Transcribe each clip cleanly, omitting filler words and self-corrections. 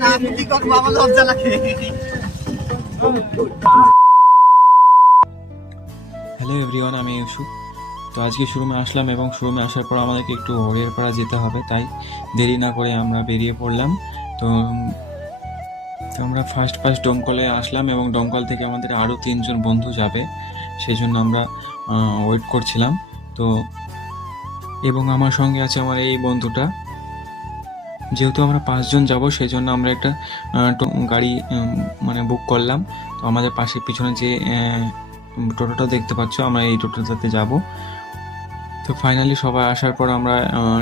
না আমি কি করবো, আমার লজ্জা লাগে। হ্যালো এভরিওয়ান, আমি ইউসুফ। তো আজকে শোরুমে আসলাম এবং শোরুমে আসার পর আমাদেরকে একটু হরিয়ারপাড়া যেতে হবে, তাই দেরি না করে আমরা বেরিয়ে পড়লাম। তো তো আমরা ফার্স্ট ডোমকলে আসলাম এবং ডোমকল থেকে আমাদের আরও 3জন বন্ধু যাবে, সেই জন্য আমরা ওয়েট করছিলাম। তো এবং আমার সঙ্গে আছে আমার এই বন্ধুটা। যেহেতু আমরা 5জন যাব, সেই জন্য আমরা একটা গাড়ি মানে বুক করলাম। তো আমাদের পাশে পিছনে যে টোটোটা দেখতে পাচ্ছ, আমরা এই টোটোটাতে যাব। তো ফাইনালি সবাই আসার পর আমরা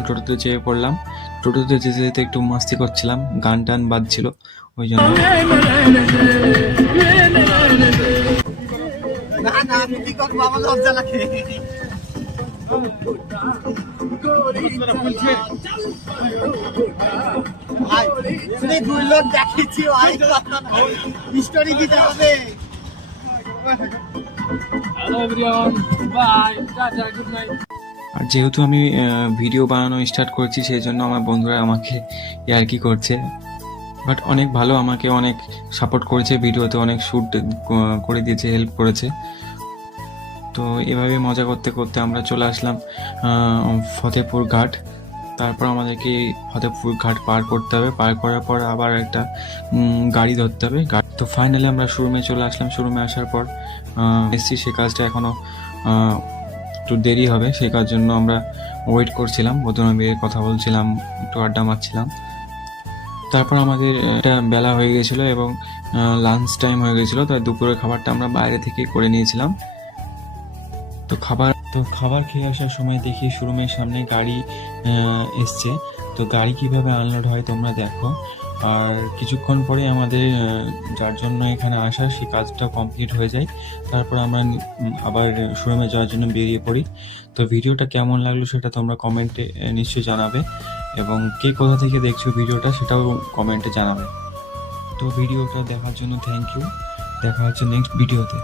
টোটোতে চেপে পড়লাম। টোটোতে যেতে যেতে একটু মাস্তি করছিলাম, গান টান বাজছিল, ওই জন্য। না না আমি কি করবো, আমার লজ্জা লাগে। দুই লোক দেখেছি, স্টোরি দিতে হবে। আর যেহেতু আমি ভিডিও বানানো স্টার্ট করছি, সেই জন্য আমার বন্ধুরা আমাকে ইয়ার্কি করছে, বাট অনেক ভালো, আমাকে অনেক সাপোর্ট করেছে, ভিডিওতে অনেক শ্যুট করে দিয়েছে, হেল্প করেছে। তো এভাবে মজা করতে করতে আমরা চলে আসলাম ফতেপুর ঘাট। তারপর আমাদেরকে ফতেপুর ঘাট পার করতে হবে, পার করার পর আবার একটা গাড়ি ধরতে হবে। তো ফাইনালি আমরা শোরুমে চলে আসলাম। শোরুমে আসার পর এসছি, সে কাজটা এখনও একটু দেরি হবে, সেই কাজ জন্য আমরা ওয়েট করছিলাম, বন্ধুরা কথা বলছিলাম, একটু আড্ডা মারছিলাম। তারপর আমাদের একটা বেলা হয়ে গেছিলো এবং লাঞ্চ টাইম হয়ে গেছিলো, তাই দুপুরের খাবারটা আমরা বাইরে থেকে করে নিয়েছিলাম। তো খাবার খেয়ে আসার সময় দেখি শোরুমের সামনে গাড়ি এসছে। তো গাড়ি কিভাবে আনলোড হয় তোমরা দেখো। আর কিছুক্ষণ পরে আমাদের যার জন্য এখানে আসা, সেই কাজটা কমপ্লিট হয়ে যায়। তারপর আমরা আবার শোরুমে যাওয়ার জন্য বেরিয়ে পড়ি। তো ভিডিওটা কেমন লাগলো সেটা তোমরা কমেন্টে নিশ্চয়ই জানাবে, এবং কে কোথা থেকে দেখছো ভিডিওটা সেটাও কমেন্টে জানাবে। তো ভিডিওটা দেখার জন্য থ্যাংক ইউ। দেখা হচ্ছে নেক্সট ভিডিওতে।